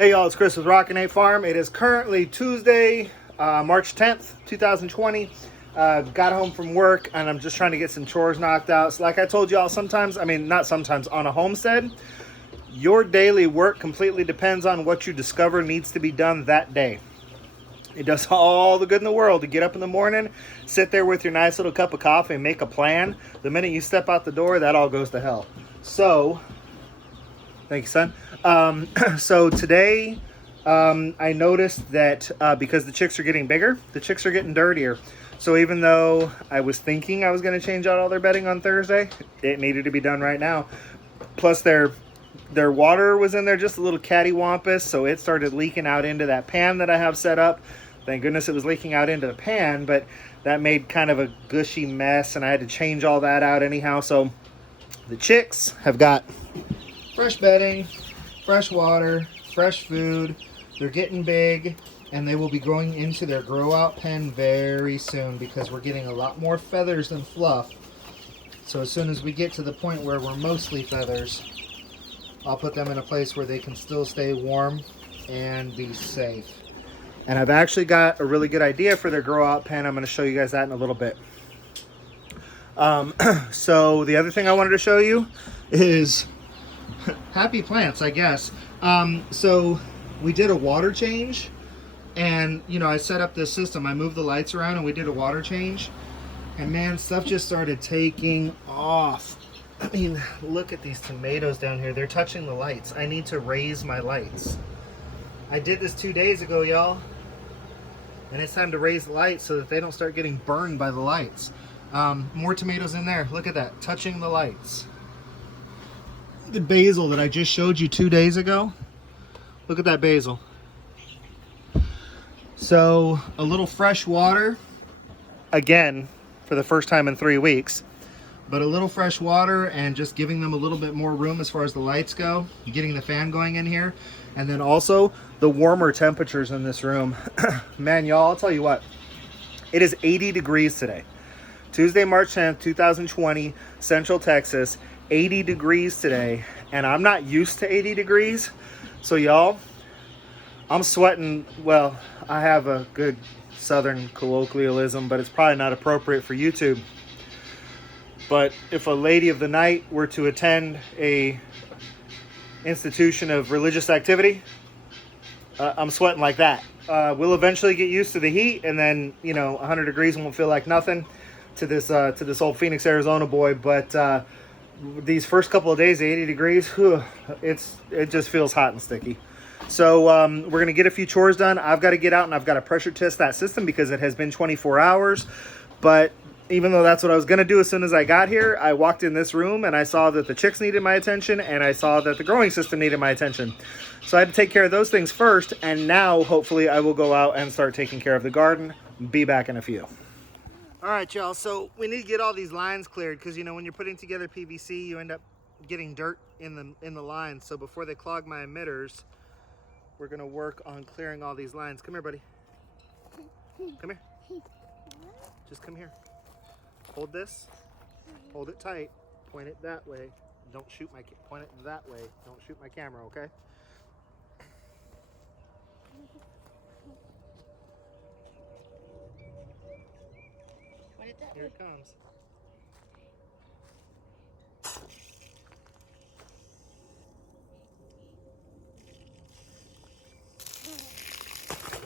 Hey y'all, it's Chris with Rockin Farm. It is currently Tuesday, March 10th, 2020. Got home from work and I'm just trying to get some chores knocked out. So like I told y'all, not sometimes, on a homestead, your daily work completely depends on what you discover needs to be done that day. It does all the good in the world to get up in the morning, sit there with your nice little cup of coffee and make a plan. The minute you step out the door, that all goes to hell. So, thank you, son. So today, I noticed that because the chicks are getting bigger, the chicks are getting dirtier. So even though I was thinking I was going to change out all their bedding on Thursday, it needed to be done right now. Plus their water was in there just a little cattywampus, so it started leaking out into that pan that I have set up. Thank goodness it was leaking out into the pan, but that made kind of a gushy mess, and I had to change all that out anyhow. So the chicks have got fresh bedding, fresh water, fresh food. They're getting big, and they will be growing into their grow out pen very soon because we're getting a lot more feathers than fluff. So as soon as we get to the point where we're mostly feathers, I'll put them in a place where they can still stay warm and be safe. And I've actually got a really good idea for their grow out pen. I'm going to show you guys that in a little bit. So the other thing I wanted to show you is happy plants, I guess. So we did a water change, and I set up this system. I moved the lights around and we did a water change, and man, stuff just started taking off. I mean, look at these tomatoes down here. They're touching the lights. I need to raise my lights. I did this 2 days ago, y'all, and it's time to raise the lights so that they don't start getting burned by the lights. More tomatoes in there. Look at that, touching the lights. The basil that I just showed you 2 days ago, look at that basil. So a little fresh water, again, for the first time in 3 weeks, but a little fresh water and just giving them a little bit more room as far as the lights go, getting the fan going in here, and then also the warmer temperatures in this room. Man, y'all, I'll tell you what, it is 80 degrees today. Tuesday, March 10th, 2020, Central Texas, 80 degrees today, and I'm not used to 80 degrees. So y'all, I'm sweating. Well, I have a good southern colloquialism, but it's probably not appropriate for YouTube. But if a lady of the night were to attend a institution of religious activity, I'm sweating like that. We'll eventually get used to the heat, and then 100 degrees won't feel like nothing to this old Phoenix, Arizona boy. But these first couple of days, 80 degrees, whew, it just feels hot and sticky. So we're gonna get a few chores done. I've got to get out and I've got to pressure test that system because it has been 24 hours. But even though that's what I was gonna do as soon as I got here, I walked in this room and I saw that the chicks needed my attention and I saw that the growing system needed my attention. So I had to take care of those things first, and now hopefully I will go out and start taking care of the garden. Be back in a few. All right, y'all, so we need to get all these lines cleared because when you're putting together PVC, you end up getting dirt in the lines. So before they clog my emitters, we're gonna work on clearing all these lines. Come here, buddy. Come here. Just come here. Hold this. Hold it tight. Point it that way. Don't shoot my. Point it that way. Don't shoot my camera, okay? Point it that Here way. it comes.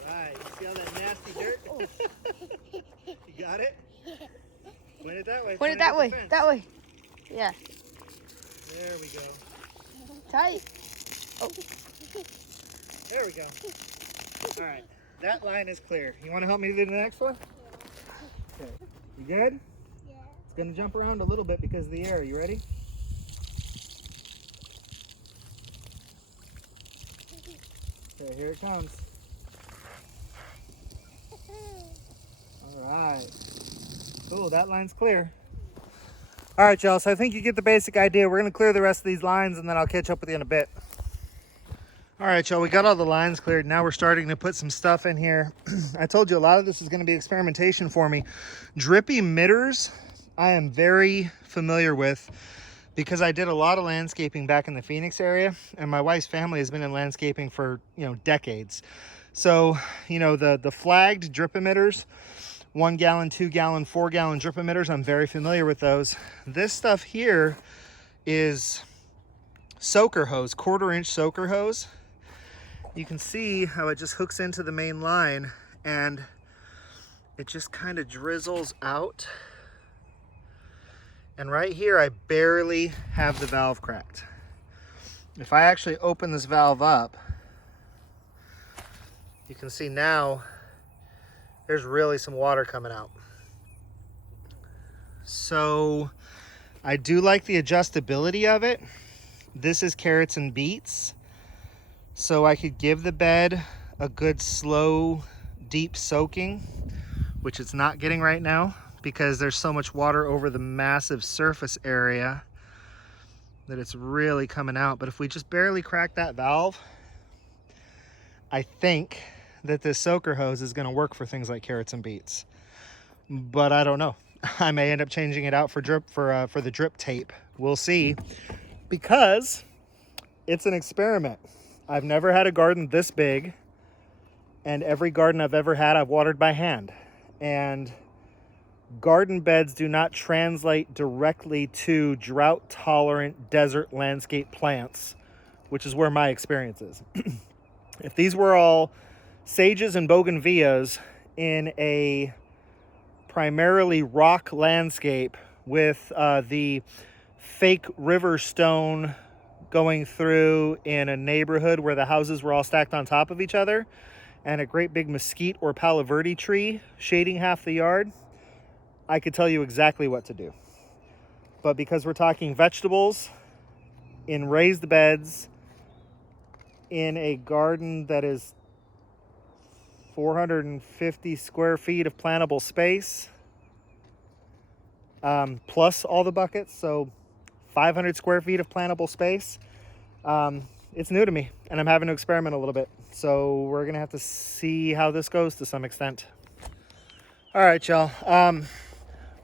Right. You see all that nasty dirt? You got it? Point it that way. Point it that way. That way. Yeah. There we go. Tight. Oh. There we go. All right. That line is clear. You want to help me do the next one? Okay. You good? Yeah. It's going to jump around a little bit because of the air. You ready? Okay, here it comes. All right. Cool, that line's clear. All right, y'all, so I think you get the basic idea. We're going to clear the rest of these lines, and then I'll catch up with you in a bit. All right, y'all, we got all the lines cleared. Now we're starting to put some stuff in here. I told you a lot of this is going to be experimentation for me. Drippy emitters, I am very familiar with. because I did a lot of landscaping back in the Phoenix area, and my wife's family has been in landscaping for, decades. So, the flagged drip emitters, 1 gallon, 2 gallon, 4 gallon drip emitters, I'm very familiar with those. This stuff here is soaker hose, 1/4 inch soaker hose. You can see how it just hooks into the main line and it just kind of drizzles out. And right here, I barely have the valve cracked. If I actually open this valve up, you can see now there's really some water coming out. So I do like the adjustability of it. This is carrots and beets. So I could give the bed a good slow, deep soaking, which it's not getting right now because there's so much water over the massive surface area that it's really coming out. But if we just barely crack that valve, I think that this soaker hose is going to work for things like carrots and beets. But I don't know. I may end up changing it out for the drip tape. We'll see, because it's an experiment. I've never had a garden this big, and every garden I've ever had, I've watered by hand. And garden beds do not translate directly to drought-tolerant desert landscape plants, which is where my experience is. If these were all sages and bougainvilleas in a primarily rock landscape with the fake river stone going through in a neighborhood where the houses were all stacked on top of each other, and a great big mesquite or palo verde tree shading half the yard, I could tell you exactly what to do. But because we're talking vegetables in raised beds in a garden that is 450 square feet of plantable space, plus all the buckets, so 500 square feet of plantable space, it's new to me, and I'm having to experiment a little bit. So we're gonna have to see how this goes to some extent. All right, y'all.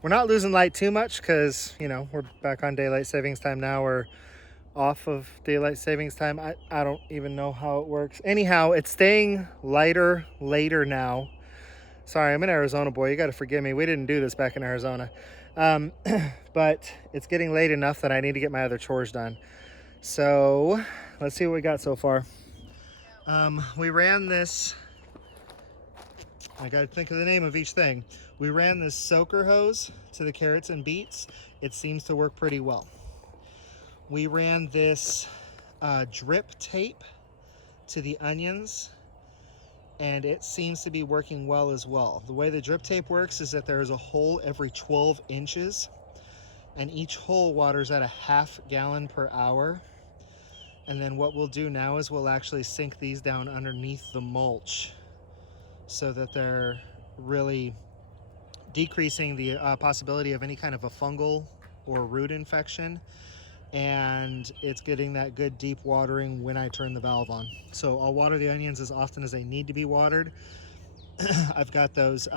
We're not losing light too much because, we're back on daylight savings time now. We're off of daylight savings time. I don't even know how it works. Anyhow, it's staying lighter later now. Sorry, I'm an Arizona boy. You got to forgive me. We didn't do this back in Arizona. But it's getting late enough that I need to get my other chores done. So let's see what we got so far. We ran this, I got to think of the name of each thing. We ran this soaker hose to the carrots and beets. It seems to work pretty well. We ran this drip tape to the onions, and it seems to be working well as well. The way the drip tape works is that there's a hole every 12 inches, and each hole waters at a 1/2 gallon per hour. And then what we'll do now is we'll actually sink these down underneath the mulch so that they're really decreasing the possibility of any kind of a fungal or root infection, and it's getting that good deep watering when I turn the valve on. So I'll water the onions as often as they need to be watered. I've got those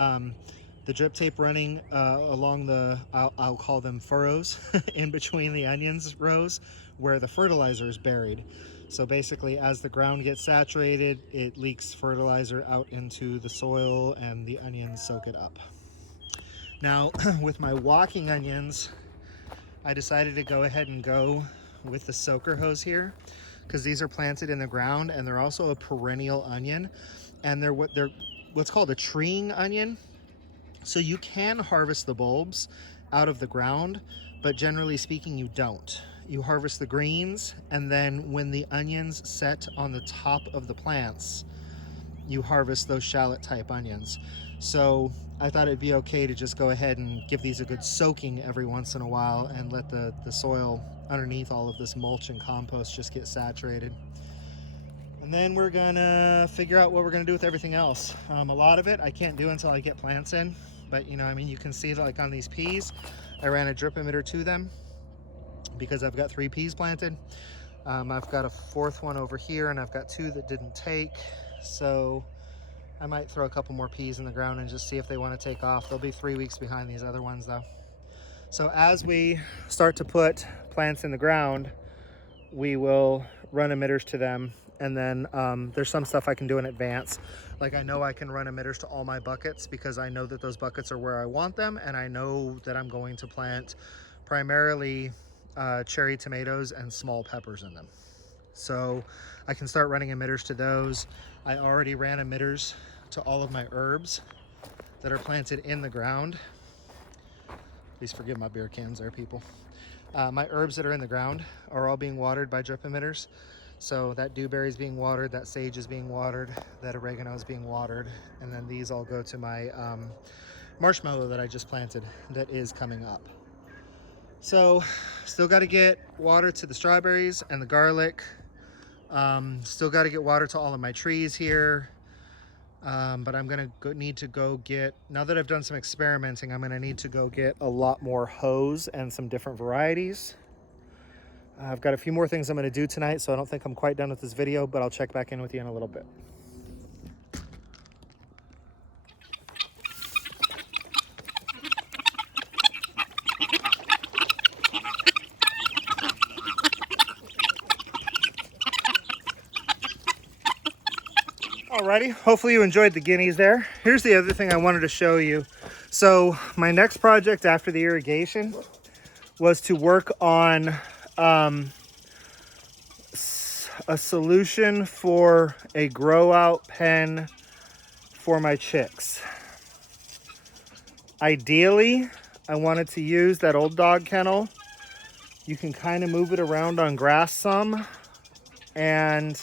the drip tape running along the, I'll call them furrows in between the onions rows where the fertilizer is buried. So basically, as the ground gets saturated, it leaks fertilizer out into the soil and the onions soak it up. Now, with my walking onions, I decided to go ahead and go with the soaker hose here because these are planted in the ground, and they're also a perennial onion, and they're what's called a treeing onion. So you can harvest the bulbs out of the ground, but generally speaking, you don't. You harvest the greens, and then when the onions set on the top of the plants, you harvest those shallot type onions. So I thought it'd be okay to just go ahead and give these a good soaking every once in a while and let the soil underneath all of this mulch and compost just get saturated. And then we're gonna figure out what we're gonna do with everything else. A lot of it I can't do until I get plants in, but you can see that, like on these peas, I ran a drip emitter to them because I've got 3 peas planted. I've got a 4th one over here, and I've got 2 that didn't take. So I might throw a couple more peas in the ground and just see if they want to take off. They'll be 3 weeks behind these other ones though. So as we start to put plants in the ground, we will run emitters to them. And then there's some stuff I can do in advance. Like I know I can run emitters to all my buckets because I know that those buckets are where I want them. And I know that I'm going to plant primarily cherry tomatoes and small peppers in them. So I can start running emitters to those. I already ran emitters to all of my herbs that are planted in the ground. Please forgive my beer cans there, people. My herbs that are in the ground are all being watered by drip emitters. So that dewberry is being watered, that sage is being watered, that oregano is being watered, and then these all go to my marshmallow that I just planted that is coming up. So still got to get water to the strawberries and the garlic. Still got to get water to all of my trees here. But I'm gonna need to go get, now that I've done some experimenting, I'm gonna need to go get a lot more hose and some different varieties. I've got a few more things I'm gonna do tonight, so I don't think I'm quite done with this video, but I'll check back in with you in a little bit. Alrighty, hopefully you enjoyed the guineas there. Here's the other thing I wanted to show you. So my next project after the irrigation was to work on a solution for a grow out pen for my chicks. Ideally, I wanted to use that old dog kennel. You can kind of move it around on grass some, and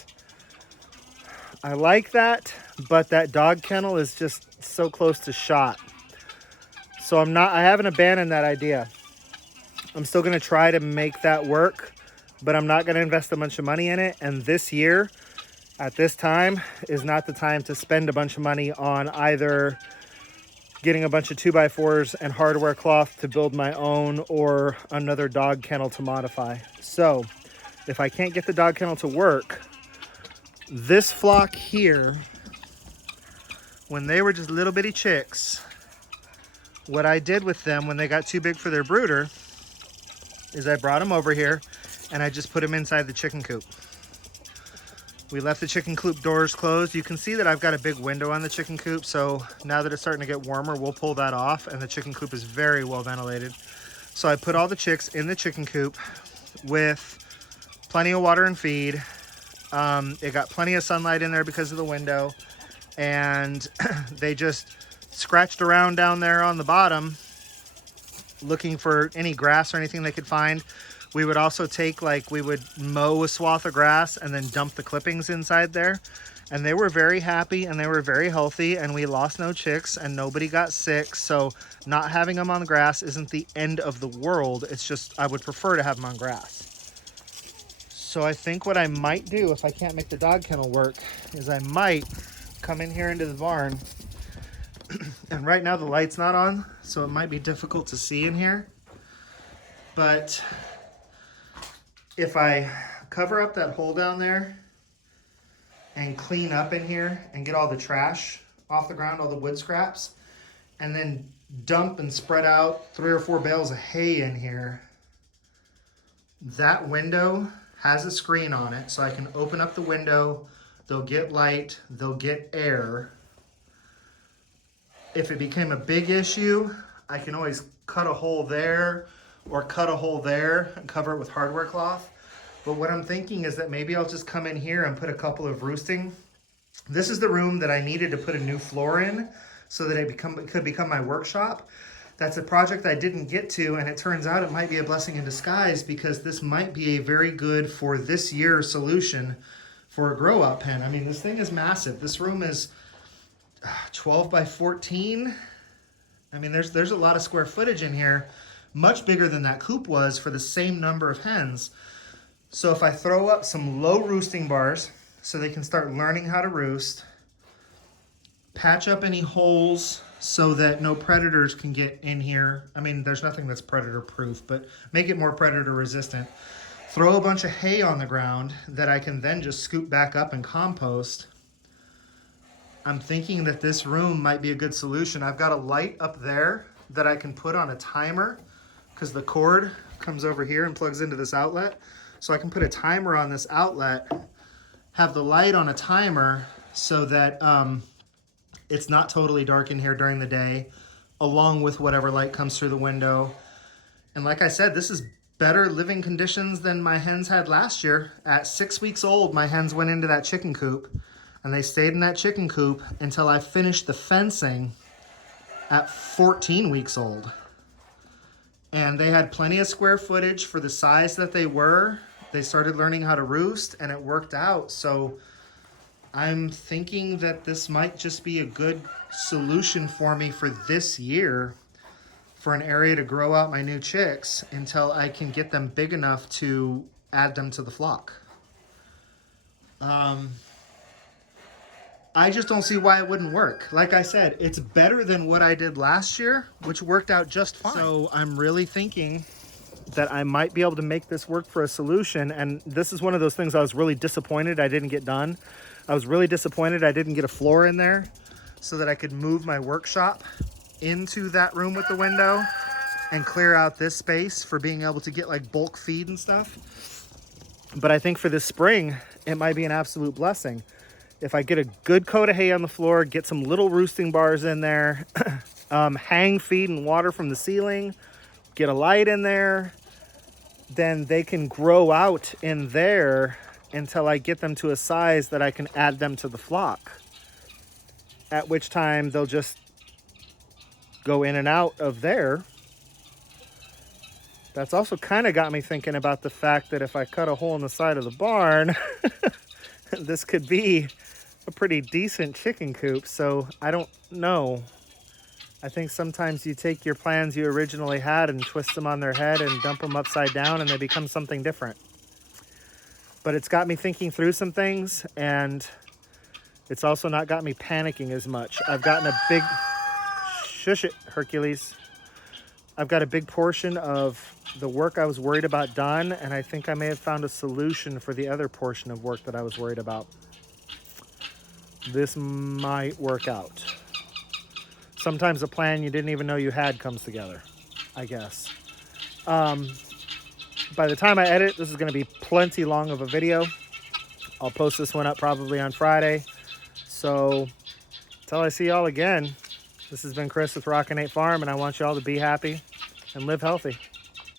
I like that, but that dog kennel is just so close to shot. So I haven't abandoned that idea. I'm still gonna try to make that work, but I'm not gonna invest a bunch of money in it. And this year, at this time, is not the time to spend a bunch of money on either getting a bunch of 2x4s and hardware cloth to build my own or another dog kennel to modify. So if I can't get the dog kennel to work, this flock here, when they were just little bitty chicks, what I did with them when they got too big for their brooder is I brought them over here and I just put them inside the chicken coop. We left the chicken coop doors closed. You can see that I've got a big window on the chicken coop, so now that it's starting to get warmer, we'll pull that off, and the chicken coop is very well ventilated. So I put all the chicks in the chicken coop with plenty of water and feed. It got plenty of sunlight in there because of the window, and they just scratched around down there on the bottom looking for any grass or anything they could find. We would also take, we would mow a swath of grass and then dump the clippings inside there, and they were very happy and they were very healthy, and we lost no chicks and nobody got sick. So not having them on the grass isn't the end of the world. It's just I would prefer to have them on grass. So I think what I might do if I can't make the dog kennel work is I might come in here into the barn. And right now the light's not on, so it might be difficult to see in here. But if I cover up that hole down there and clean up in here and get all the trash off the ground, all the wood scraps, and then dump and spread out 3 or 4 bales of hay in here, that window has a screen on it, so I can open up the window, they'll get light, they'll get air. If it became a big issue, I can always cut a hole there or cut a hole there and cover it with hardware cloth. But what I'm thinking is that maybe I'll just come in here and put a couple of roosting. This is the room that I needed to put a new floor in so that it could become my workshop. That's a project I didn't get to, and it turns out it might be a blessing in disguise because this might be a very good for this year solution for a grow out pen. I mean, this thing is massive. This room is 12 by 14. I mean, there's a lot of square footage in here, much bigger than that coop was for the same number of hens. So if I throw up some low roosting bars so they can start learning how to roost, patch up any holes so that no predators can get in here. I mean, there's nothing that's predator proof, but make it more predator resistant. Throw a bunch of hay on the ground that I can then just scoop back up and compost. I'm thinking that this room might be a good solution. I've got a light up there that I can put on a timer because the cord comes over here and plugs into this outlet. So I can put a timer on this outlet, have the light on a timer so that it's not totally dark in here during the day, along with whatever light comes through the window. And like I said, this is better living conditions than my hens had last year. At 6 weeks old, my hens went into that chicken coop, and they stayed in that chicken coop until I finished the fencing at 14 weeks old. And they had plenty of square footage for the size that they were. They started learning how to roost, and it worked out. So I'm thinking that this might just be a good solution for me for this year, for an area to grow out my new chicks until I can get them big enough to add them to the flock. I just don't see why it wouldn't work. Like I said, it's better than what I did last year, which worked out just fine. So I'm really thinking that I might be able to make this work for a solution. And this is one of those things I was really disappointed I didn't get done. I was really disappointed I didn't get a floor in there so that I could move my workshop into that room with the window and clear out this space for being able to get like bulk feed and stuff. But I think for this spring, it might be an absolute blessing. If I get a good coat of hay on the floor, get some little roosting bars in there, hang feed and water from the ceiling, get a light in there, then they can grow out in there until I get them to a size that I can add them to the flock. At which time they'll just go in and out of there. That's also kind of got me thinking about the fact that if I cut a hole in the side of the barn, this could be a pretty decent chicken coop. So I don't know. I think sometimes you take your plans you originally had and twist them on their head and dump them upside down and they become something different. But it's got me thinking through some things, and it's also not got me panicking as much. I've gotten a big... Shush it, Hercules. I've got a big portion of the work I was worried about done, and I think I may have found a solution for the other portion of work that I was worried about. This might work out. Sometimes a plan you didn't even know you had comes together, I guess. By the time I edit, this is going to be plenty long of a video. I'll post this one up probably on Friday. So, until I see y'all again, this has been Chris with Rockin' Farm, and I want y'all to be happy and live healthy.